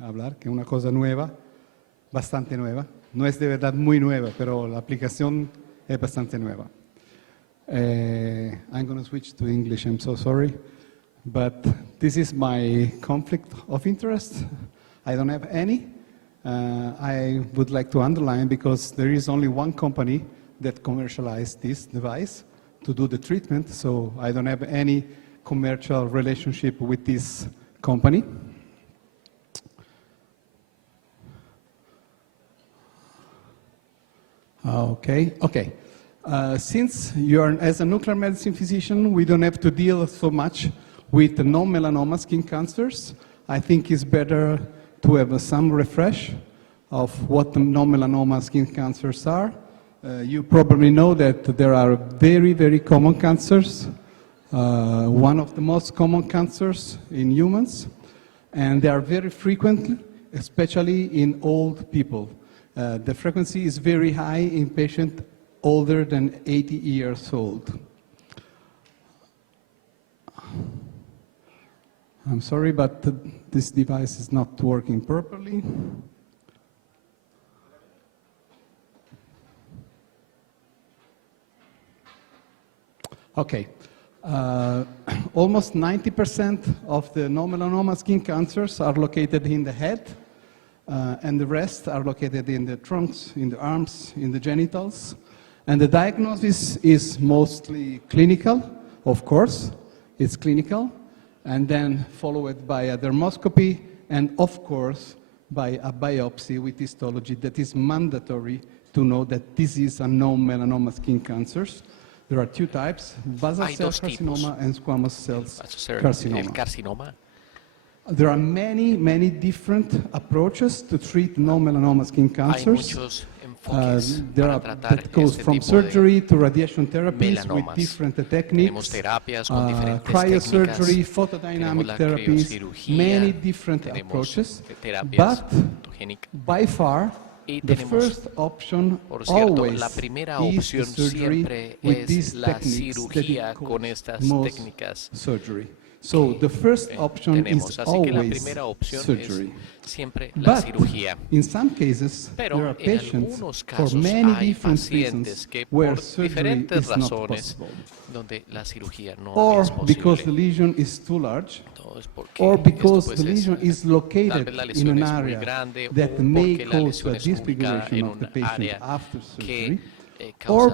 hablar, que es una cosa nueva, bastante nueva. No es de verdad muy nueva, pero la aplicación es bastante nueva. I'm going to switch to English, I'm so sorry. But this is my conflict of interest. I don't have any. I would like to underline because there is only one company that commercialized this device to do the treatment, so I don't have any commercial relationship with this company. Okay. Since you're as a nuclear medicine physician, we don't have to deal so much with the non-melanoma skin cancers. I think it's better to have some refresh of what the non-melanoma skin cancers are. You probably know that there are very, very common cancers, one of the most common cancers in humans, and they are very frequent, especially in old people. The frequency is very high in patients older than 80 years old. I'm sorry, but this device is not working properly. Okay. Almost 90% of the non-melanoma skin cancers are located in the head, and the rest are located in the trunks, in the arms, in the genitals. And the diagnosis is mostly clinical, of course, it's clinical, and then followed by a dermoscopy, and of course, by a biopsy with histology that is mandatory to know that this is a non-melanoma skin cancers. There are two types, basal cell carcinoma and squamous cell carcinoma. There are many, many different approaches to treat non-melanoma skin cancers. That goes from surgery to radiation therapies with different techniques, cryosurgery, photodynamic therapies, many different approaches. But by far, the first option always is the surgery with these techniques that it calls most surgery. So the first option is always surgery. But in some cases, there are patients for many different reasons where surgery is not possible. Or because the lesion is too large, or because the lesion is located in an area that may cause a disfiguration of the patient after surgery, or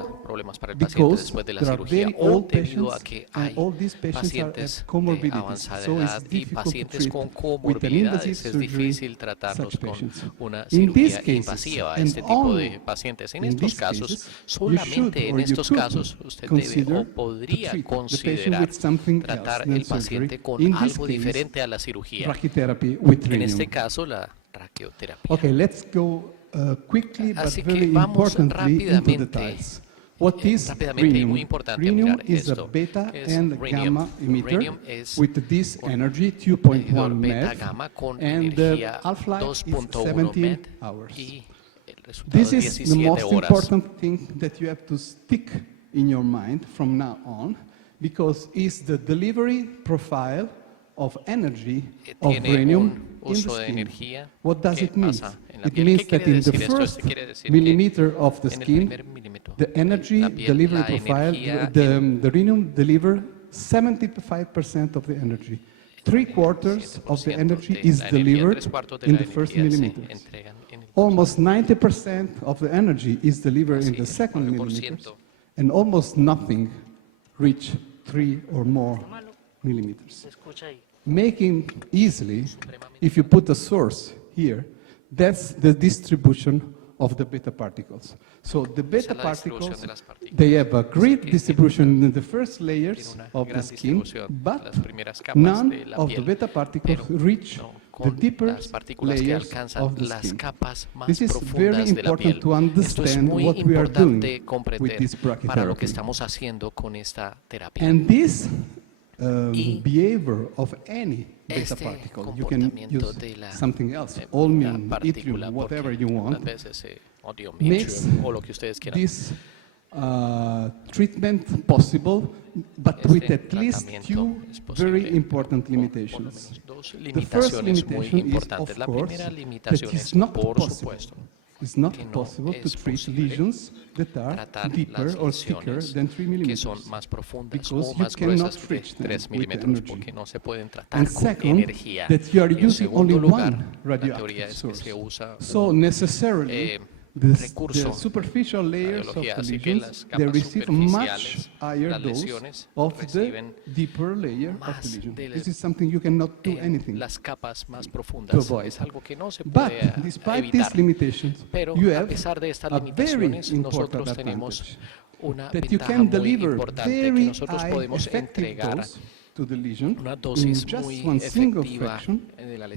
because there are very old patients, and all these patients have comorbidities, so it's difficult to treat with an invasive surgery such patients. In these cases, and only in these cases, you should or you could consider to treat the patient with something else than surgery. In this case, brachytherapy with Renio. Okay, let's go quickly but very importantly into details. What is Rhenium? Rhenium is a beta and gamma emitter with this energy, 2.1 MeV, and the half-life is 17 hours. This is the most important thing that you have to stick in your mind from now on, because it's the delivery profile of energy of Rhenium in the skin. What does it mean? It means that in the first millimeter of the skin, the energy delivery profile, the Rhenium delivers 75% of the energy. 3/4 of the energy is delivered in the first millimeters. Almost 90% of the energy is delivered in the second millimeters, and almost nothing reach 3 or more millimeters. Making easily, if you put a source here, that's the distribution of the beta particles. So the beta particles, they have a great distribution in the first layers of the skin, but none of the beta particles reach the deeper layers of the skin. This is very important to understand what we are doing with this brachytherapy. And this behavior of any beta particle, you can use something else, holmium, yttrium, whatever you want, makes this treatment possible, but with at least two very important limitations. The first limitation is, of course, that it's not possible. It's not possible to treat lesions that are deeper or thicker than 3 millimeters, because you cannot reach them with energy. And second, that you are using only one radioactive source. So necessarily, the superficial layers of the lesions, they receive much higher dose of the deeper layer of the lesion. This is something you cannot do anything to avoid. But despite these limitations, you have a very important advantage, that you can deliver very high effective dose to the lesion in just one single fraction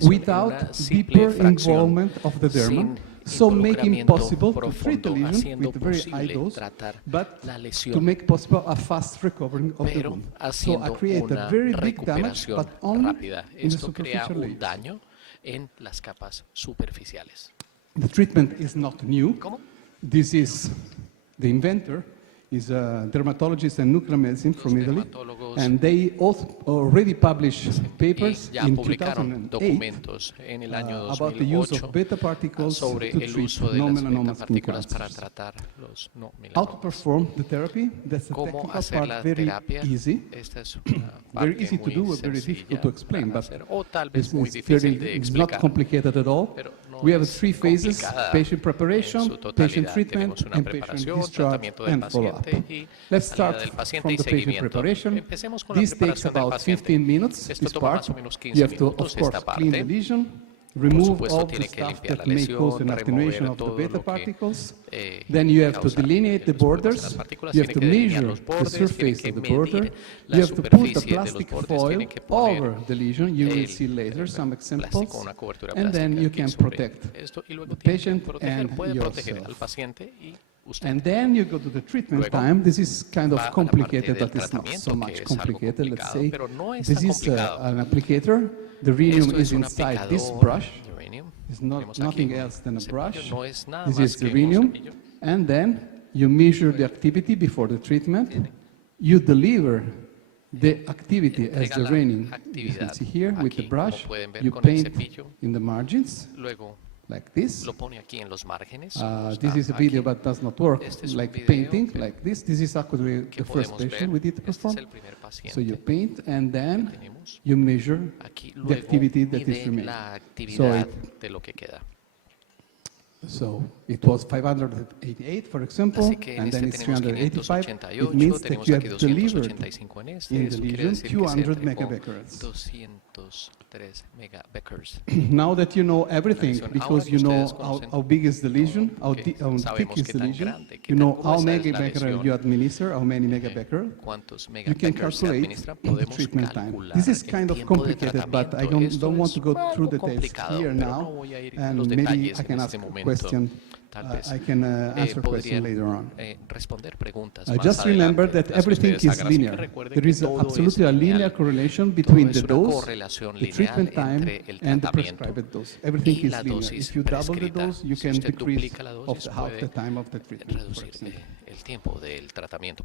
without deeper involvement of the derma, so making possible to treat the lesion with a very high dose, but to make possible a fast recovering of the wound. So I create a very big damage, but only in the superficial layers. The treatment is not new. This is the inventor. Is a dermatologist and nuclear medicine from Italy, and they already published papers in 2008 about the use of beta particles to treat non-melanoma skin cancers. How to perform the therapy? That's the technical part, very easy. Very easy to do, but very difficult to explain, but it's not complicated at all. We have three phases: patient preparation, patient treatment, and patient discharge and follow-up. Let's start from the patient preparation. This takes about 15 minutes, this part. You have to, of course, clean the lesion, remove all the stuff that may cause an attenuation of the beta particles. Then you have to delineate the borders. You have to measure the surface of the border. You have to put a plastic foil over the lesion. You will see later some examples. And then you can protect the patient and yourself. And then you go to the treatment time. This is kind of complicated, but it's not so much complicated. Let's say this is an applicator. The rhenium is inside this brush. It's nothing else than a brush. This is the rhenium. And then you measure the activity before the treatment. You deliver the activity as the rhenium. You can see here with the brush. You paint in the margins, like this. This is a video but does not work, like painting, like this. This is actually the first patient we did perform. So you paint and then you measure the activity that is remaining. So it was 588, for example, and then it's 385. It means that you have delivered in the lesion 200 megabecquerels. Now that you know everything, because you know how big is the lesion, how thick is the lesion, you know how many megabecquerel you administer, how many megabecquerel, you can calculate the treatment time. This is kind of complicated, but I don't want to go through details here now, and maybe I can ask a question. I can answer questions later on. Just remember that everything is linear. There is absolutely a linear correlation between the dose, the treatment time, and the prescribed dose. Everything is linear. If you double the dose, you can decrease half the time of the treatment, for example.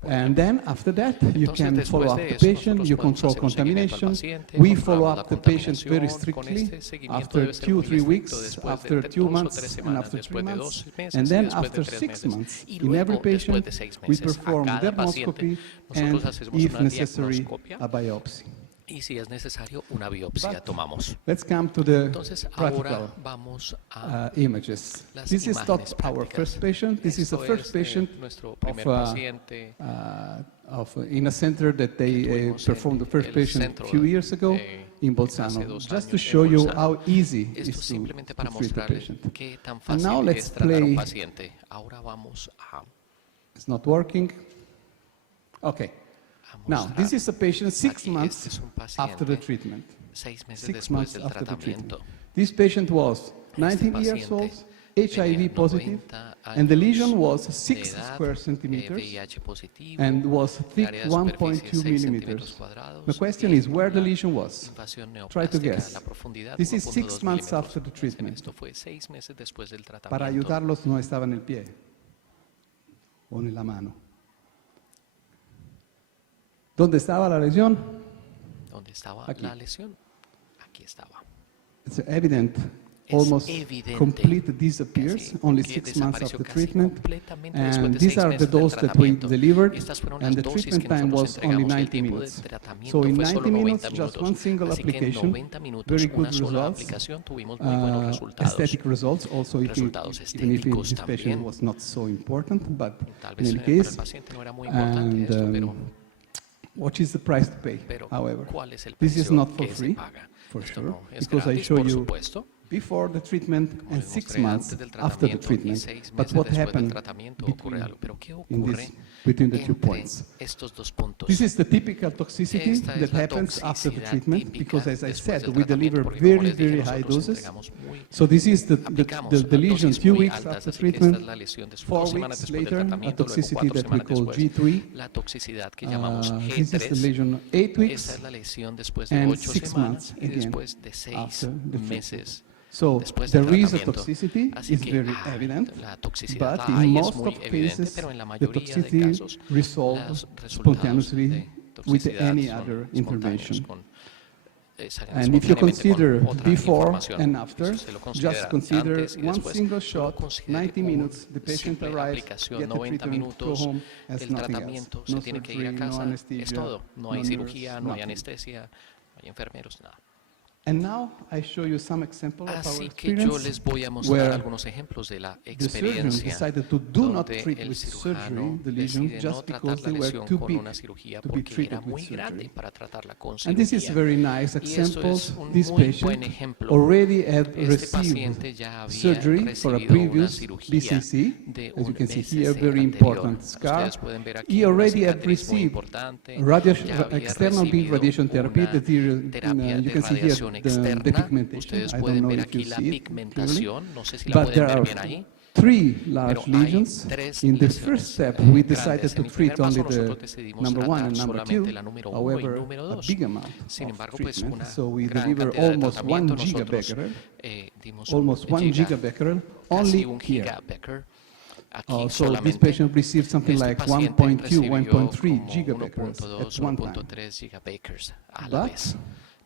And then after that, you can follow up the patient, you control contamination. We follow up the patient very strictly after 2-3 weeks, after 2 months, and after 3 months. And then after 6 months, in every patient, we perform dermoscopy and, if necessary, a biopsy. Y si es necesario, una biopsia tomamos. Let's come to the Entonces, practical images. This is not our first patient. This is the first patient in a center that they performed the first patient a few years ago in Bolzano, just to show you how easy it is to treat the patient. And now let's play. It's not working. Okay. Now, this is a patient 6 months after the treatment. 6 months after the treatment. This patient was 19 years old, HIV positive, and the lesion was 6 square centimeters and was thick 1.2 millimeters. The question is where the lesion was. Try to guess. This is 6 months after the treatment. Para ayudarlos no estaba en el pie o nella mano. ¿Dónde estaba la lesión? ¿Dónde estaba Aquí. la lesión? Aquí estaba. It's evident, Es almost evidente, complete disappears, casi only que 6 months desapareció after casi treatment. completamente después And de these 6 are the meses del doses that we tratamiento. delivered, Estas fueron and las the dosis treatment que time nosotros was only entregamos. El 90 tiempo de minutes. tratamiento So in fue 90 solo 90 minutes, just minutos. one single Así que en application, 90 minutos, very good una sola results, aplicación, tuvimos muy buenos resultados. aesthetic results also, Resultados even if estéticos this patient también. was not so important, but Tal in vez any para el case. paciente no era muy importante esto, pero What is the price to pay, however? ¿cuál es el This is precio not for que se free, paga? for Esto sure, no es because I gratis, show por you supuesto. before the treatment Como and les 6 mostré months antes del after the tratamiento y treatment. 6 But meses what después del happened tratamiento ocurre algo. Pero ¿qué in ocurre this, between the two entre points? estos dos puntos? This is the typical toxicity Esta es that la happens after the toxicidad treatment, típica because as I después said, del we tratamiento, deliver porque como very, les dije, very high nosotros doses. entregamos muy So this is the aplicamos lesion dosis few muy weeks altas, after así que esta es treatment, la lesión 4 2 semanas weeks después del later, a tratamiento, luego toxicity 4 that we semanas call después, G3. la toxicidad que llamamos This is the G3. lesion 8 Esta weeks es la lesión después de and 8 6 semanas months y again después de 6 after the treatment. meses So después del there is a tratamiento. toxicity, Así it's que very evident, la toxicidad but la in hay, es most muy of evidente, cases, pero en la the mayoría de toxicity casos resolves los resultados spontaneously de with toxicidad any son other espontáneos, intervention. Salen And if you espontáneamente consider con otra before información. and Y after, si usted lo considera just consider antes y one después, single solo shot, considere 90 minutes, the patient simple arrives, aplicación, get the 90 treatment, go minutos, home, has el nothing else. tratamiento, se No tiene que ir a surgery, no casa, anesthesia, es todo. No hay no cirugía, nurse, no hay nothing. anestesia, no hay enfermeros, nada. And now I show you some example of our Así que yo experience les voy a mostrar where algunos ejemplos de la the surgeon experiencia decided to do not donde treat el with cirujano surgery the lesion decide no just tratar because la they were lesión too con big una cirugía to be porque era treated with muy grande surgery. para tratarla con And this is a cirugía. very nice Y esto example. es un This muy buen patient ejemplo. already had Este received paciente ya había surgery for a recibido una previous cirugía BCC. de As you un can see BCC here, very anterior. important scar. Ustedes pueden ver aquí He una already had cicatriz muy received importante. Ya había external beam recibido radiation therapy. una That terapia you de can see here radiación the externa. pigmentation. Ustedes I don't pueden know ver if aquí you la see it clearly. pigmentación. No sé si la But pueden there ver are bien ahí. 3 large Pero hay lesions. 3 In the lesiones first step, we grandes. decided to En el treat primer only paso the nosotros decidimos number 1 tratar and number 2. solamente la número 1 y However, número a 2. big amount Sin of embargo, pues treatment. una So we gran deliver cantidad de almost 1 tratamiento. Nosotros gigabecquerel, dimos almost 1 gigabecquerel, casi only un here. gigabecquerel. Aquí So this solamente patient received something este like paciente 1.2, recibió 1.3 como gigabecquerels 1.2, at one time. 1.3 gigabecquerels a la But, vez.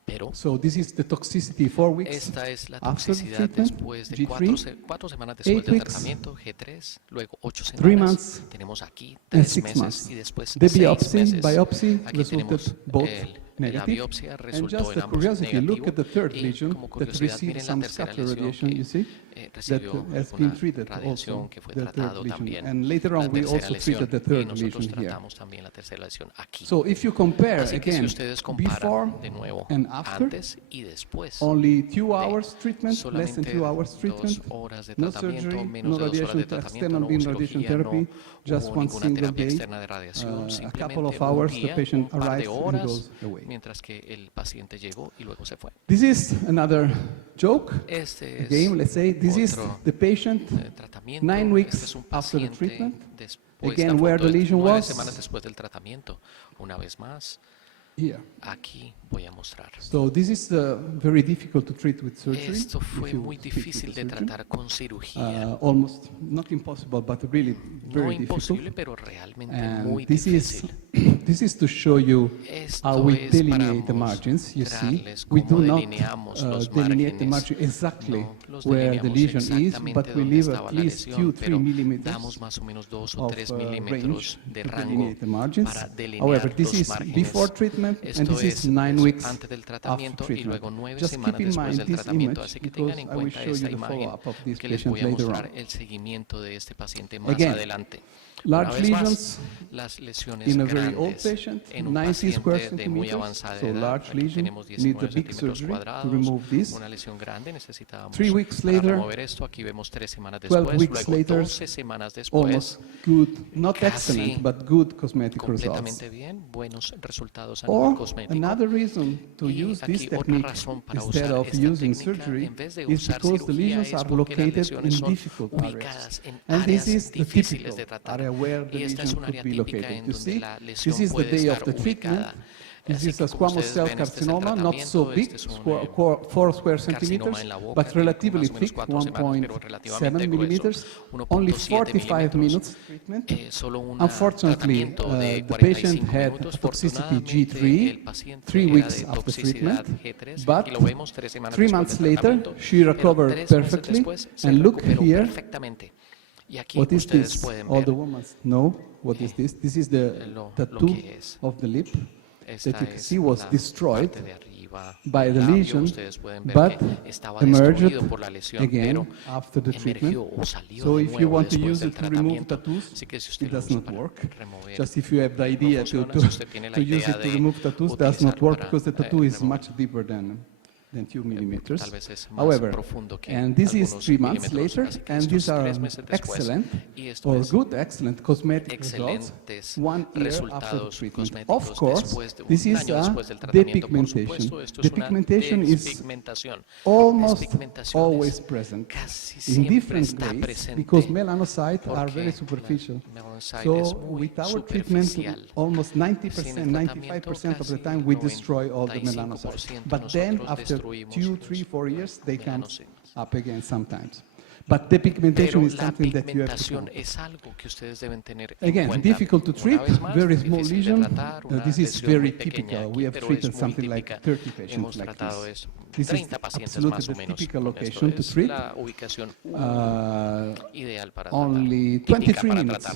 Pero so this is the toxicity 4 weeks esta es la after the toxicidad treatment, después de G3, 4 semanas después 8 del weeks, tratamiento, G3, luego 8 3 semanas, months, tenemos aquí and 3 6 meses months. y después The 6 meses. biopsy Aquí resulted tenemos both la negative. biopsia And resultó just en a ambos curiosity, look negativo. at the third Y lesion como that curiosidad, received miren la some tercera scatter lesión radiation, you que see, that recibió has been una treated radiación also, que fue the third tratado lesion. también. And later La on, we tercera also lesión, treated the y third nosotros lesion here. tratamos también la tercera lesión aquí. So if you compare Así que si again, ustedes before comparan de nuevo and after, antes y después, only 2 hours treatment, less than solamente 2 hours treatment, 2 horas de no tratamiento, surgery, menos no de 2 horas radiation, de tratamiento, external no beam hubo radiation cirugía, no therapy, just hubo one ninguna single terapia day, externa de radiación, a couple of simplemente un hours, the día, patient un par de arrives and horas, goes away. mientras que el paciente llegó y luego se fue. This is another joke. Este es Again, let's say this is otro the patient tratamiento. 9 weeks Este es un after the paciente treatment. después, Again, esta where foto the es lesion 9 was. semanas después del tratamiento. Una vez más, Here. aquí voy a mostrar. So this is very difficult to treat with surgery. Esto if fue you muy speak with difícil the de surgeon. tratar con cirugía. Almost not impossible, but really No very imposible, difficult. pero realmente And muy this difícil. this is to show you Esto how we es delineate para the margins. You see, mostrarles we cómo do not delineamos los delineate the márgenes. margin exactly No los where the delineamos lesion is, exactamente but we dónde leave estaba at la least lesión, 2-3 pero millimeters damos más o menos 2 o of 3 range milímetros de to rango delineate the margins. para delinear However, this los is márgenes. before treatment, and Esto this is es 9 weeks antes del after tratamiento y treatment. luego 9 Just semanas keep in después mind del this tratamiento. image Así que tengan because en I will cuenta show you esta the imagen follow-up of this que les patient voy a later mostrar on. el seguimiento de este paciente más Again, adelante. large Una vez más, lesions las lesiones in a very old grandes patient, en un 90 square paciente de muy centimeters, avanzada so edad. large Aquí lesion, tenemos needs a 19 big centímetros surgery to cuadrados, remove this. una lesión grande, necesitábamos 3 weeks para later, remover esto. Aquí vemos 3 semanas 12 después, weeks luego later, 12 semanas después, almost good, not casi excellent, but good cosmetic results. completamente bien, buenos resultados a Or nivel cosmético. another reason to Y use aquí this otra technique razón para instead usar of esta using técnica surgery en vez de is usar because the cirugía lesions es are porque las located in lesiones son difficult ubicadas areas. en And this áreas is the difíciles typical de tratar. area where the Y esta es lesion un could área be típica located. en You donde see, la this lesión is the puede day of estar the treatment. ubicada. This is a squamous cell carcinoma, not so big, 4 square centimeters, but relatively thick, 1.7 millimeters, only 45 minutes treatment. Unfortunately, the patient had toxicity G3, 3 weeks after treatment, but 3 months later, she recovered perfectly, and look here. What is this? All the women know what is this. This is the tattoo of the lip that you can see was destroyed by the lesion, but emerged again after the treatment. So if you want to use it to remove tattoos, it does not work. Just if you have the idea to use it to remove tattoos, does not work because the tattoo is much deeper than 2 millimeters. However, and this is 3 months later, and these are excellent or good, excellent cosmetic results 1 year after the treatment. Of course, this is a depigmentation. Depigmentation is almost always present in different grades because melanocytes are very superficial. So with our treatment, almost 90%, 95% of the time we destroy all the melanocytes. But then after 2, 3, 4 years, they come up again sometimes. But depigmentation is something that you have to do. Again, difficult to treat, very small lesion. This is very typical. We have treated something like 30 patients like this. This is absolutely the typical location to treat. Only 23 minutes.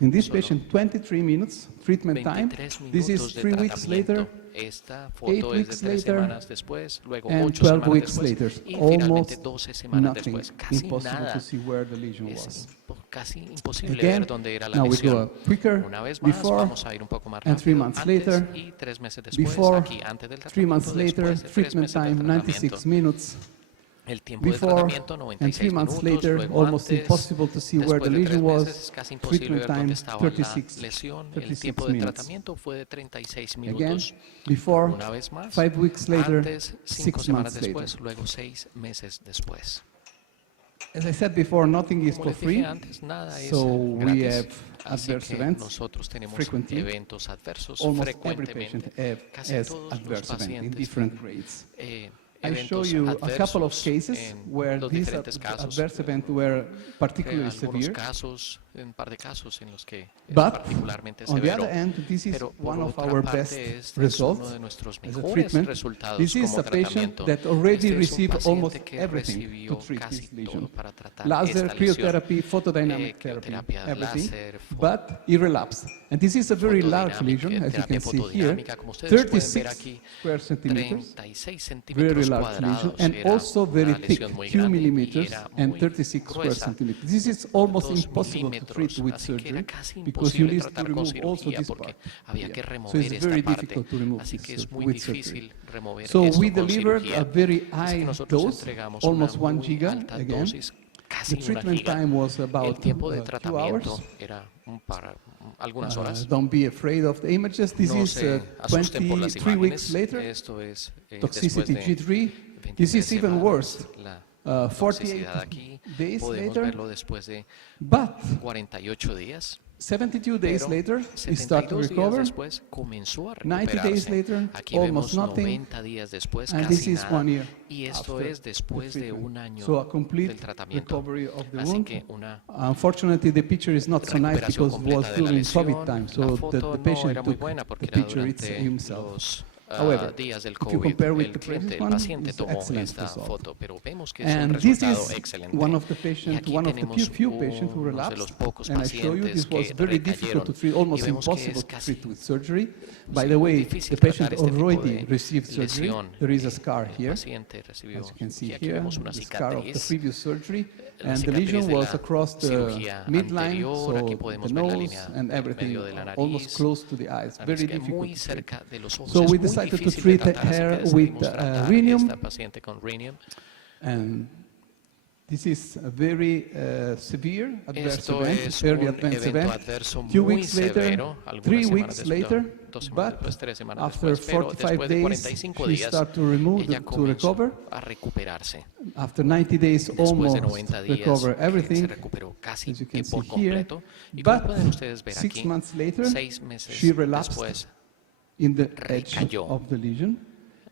In this patient, 23 minutes treatment time. This is 3 weeks later, 8 weeks later, and 12 weeks later. Almost nothing. Impossible to see where the lesion was. Again, now we go quicker, before and 3 months later, before, 3 months later, treatment time 96 minutes. Before and 3 months later, almost impossible to see where the lesion was. Treatment time 36 minutes. Again, before, 5 weeks later, 6 months later. As I said before, nothing is for free, so we have adverse events frequently. Almost every patient has adverse events in different grades. I show you a couple of cases where these adverse events were particularly severe. But, on the other hand, this is one of our best results as a treatment. This is a patient that already received almost everything to treat this lesion. Laser, cryotherapy, photodynamic therapy, everything, but it relapsed. And this is a very large lesion, as you can see here, 36 square centimeters, very large lesion, and also very thick, 2 millimeters and 36 square centimeters. This is almost impossible to treat with surgery because you need to remove also this part. So it's very difficult to remove this with surgery. So we delivered a very high dose, almost 1 giga again. The treatment time was about 2 hours. Don't be afraid of the images. This is 23 weeks later. Toxicity G3. This is even worse. 48 days later, but 72 days later, he started to recover. 90 days later, almost nothing. And this is 1 year after the treatment. So a complete recovery of the wound. Unfortunately, the picture is not so nice because it was during COVID time, so the patient took the picture himself. However, if you compare with the previous one, it's excellent result. And this is one of the patients, one of the few patients who relapsed. And I show you this was very difficult to treat, almost impossible to treat with surgery. By the way, the patient already received surgery. There is a scar here, as you can see here, the scar of the previous surgery. And the lesion was across the midline, so the nose and everything, almost close to the eyes. Very difficult to treat. So we decided to treat her with Rhenium. And this is a very severe adverse event, very advanced event. 2 weeks later, 3 weeks later, but after 45 days, she started to recover. After 90 days, almost recover everything, as you can see here. But 6 months later, she relapsed in the edge recayó of the lesion,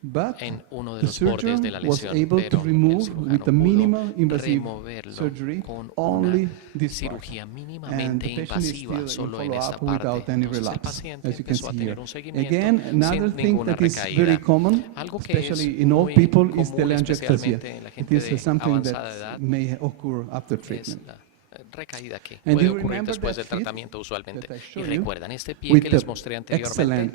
but en uno de the los bordes de la surgeon was lesión, able to pero el remove cirujano with a pudo minimal invasive removerlo surgery con only una this part. cirugía And mínimamente the patient is invasiva still in solo en esa follow-up without parte. any Entonces el relapse, paciente as you can empezó a see tener here. un seguimiento Again, another sin thing ninguna that is very recaída. common, Algo que es especially in old muy people, is común, telangiectasia. especialmente en la It gente is de something avanzada edad, that may occur after es treatment. la recaída que And puede you ocurrir remember después that del feat tratamiento usualmente. that I Y showed you recuerdan este pie with que les the mostré anteriormente, excellent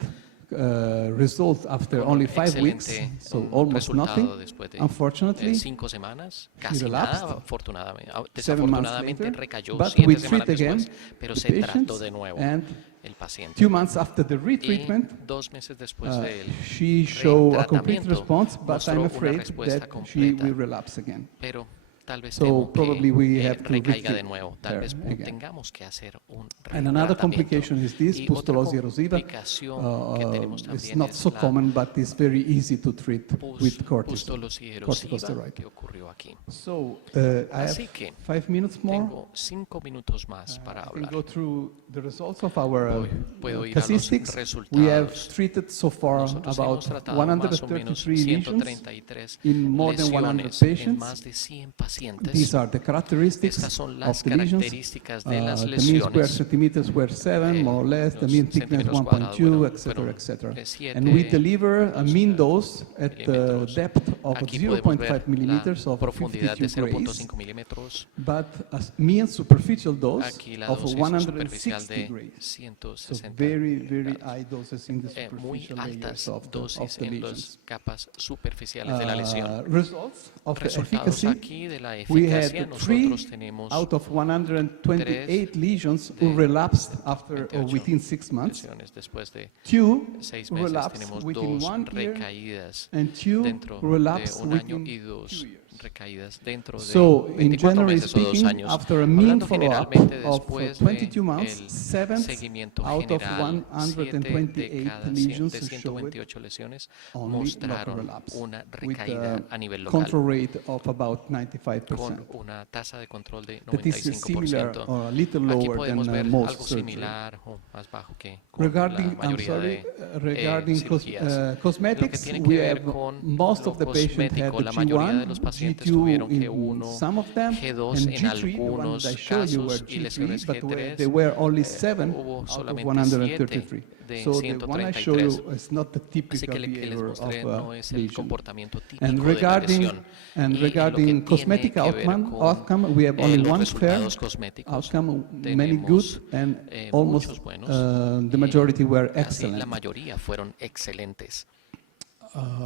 results after con un only 5 weeks, excelente so almost resultado nothing. después de Unfortunately, 5 semanas, casi relapsed nada, afortunadamente. 7 months Desafortunadamente later, recayó but 7 we semanas treat again después, pero the se trató patients, de nuevo and el paciente. 2 months after the Y retreatment, 2 meses después del she showed a complete retratamiento, response, but mostró I'm una afraid respuesta that she completa. will relapse again. Pero tal vez So temo probably que we have to recaiga de retreat nuevo. Tal her vez again. tengamos que hacer un And another retratamiento. complication is this, Y otra pustulosis erosiva. complicación que tenemos It's también not es so la common, but it's very easy to treat with pustulosis erosiva corticosteroid. que ocurrió aquí. So I Así have que 5 minutes more. tengo 5 minutos más para I can hablar. go through the results of our Puedo ir a los casuistics. We have resultados. treated so far Nosotros about hemos tratado más o menos 133 lesions 133 in more than 100 lesiones en patients. más de 100 pacientes. These are the characteristics Estas son of las the lesions. características de las The mean square lesiones. centimeters were 7, more or less. The Los mean thickness centímetros 1.2, cuadrados, etc., bueno, etc. 7 And we deliver a mean dose at the milímetros. depth of Aquí podemos ver 0.5 millimeters la of profundidad de 52 grays, 0.5 milímetros. but a mean superficial dose Aquí la of dosis 160 superficial de grays. So 160 very grados. high doses in the Muy superficial layers altas of dosis the en lesions. las capas superficiales de la lesión. Results of the Resultados efficacy. aquí de la We eficacia. had 3 Nosotros tenemos out of 128 lesions who de relapsed after or 28 within 6 months. lesiones. Después de 2 6 meses relapsed tenemos within 2 1 year, recaídas and 2 dentro de relapsed un año within y 2 2 years. recaídas dentro de So, in 24 generally meses o 2 speaking, años. after a mean Hablando follow-up generalmente of después 22 months, del 7 seguimiento out of general, 7 de 128 cada lesions 128 lesiones only local mostraron relapse, una with recaída a a nivel local control rate of about con 95%. una tasa de control de That is similar 95%. or a little Aquí lower podemos than ver most algo surgery. similar o más bajo que con Regarding, la I'm mayoría sorry, de regarding cirugías. Lo que cosmetics, tiene we que ver have con most lo of the patients had cosmético, the la mayoría de los G1, pacientes G2 tuvieron in G1, some of them, G2 and en G3, the ones algunos I showed you were casos y lesiones G3, but G3. they were only 7 Hubo out of solamente 133. 7 de So the one I showed 133. you is not the Así typical que el que les behavior mostré of no es el lesion. comportamiento típico And de la regarding, lesión. and Y en lo que regarding tiene cosmetic que ver outcome, we have only los one fair resultados cosméticos. outcome, many good, Tenemos and almost muchos buenos. the majority were Casi la excellent. mayoría fueron excelentes.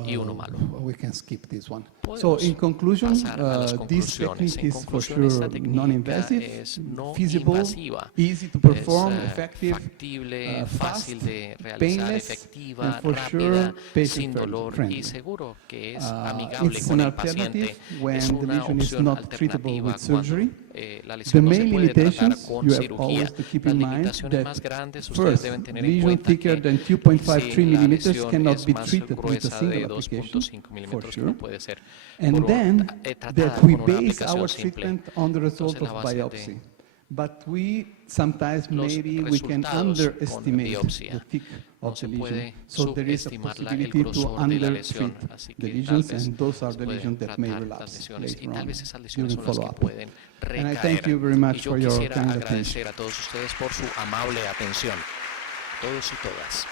Y uno malo. We can skip this one. Podemos So in conclusion, pasar a las this conclusiones. technique En is for conclusión, esta sure técnica non-invasive, es no feasible, invasiva, easy to perform, es effective, factible, fast, fácil de realizar, painless, efectiva, and for rápida, sure patient sin dolor friendly. y seguro que es amigable It's con an el paciente. alternative when Es the una lesion is opción not treatable alternativa with surgery. cuando la The lesión no se main puede tratar limitations con you have cirugía. always to keep Las in mind limitaciones más that grandes ustedes first, deben tener en lesion cuenta thicker que than 2.53 si la millimeters lesión cannot es be más treated with a gruesa single de application, 2.5 for milímetros que sure. no puede ser And then tratada that we con una base aplicación our simple. treatment on the result Entonces, la of base de biopsy. But we sometimes los maybe we can resultados con underestimate biopsia. the thick No of se the lesion. puede So there is a subestimar el possibility to grosor de la lesión, undertreat así the que lesions, tal vez and those are se the pueden lesions that may tratar las relapse lesiones y later tal on vez esas lesiones during son las que follow-up. pueden And I thank you very recaer. much Y yo for your quisiera kind attention. agradecer a todos ustedes por su amable atención, todos y todas.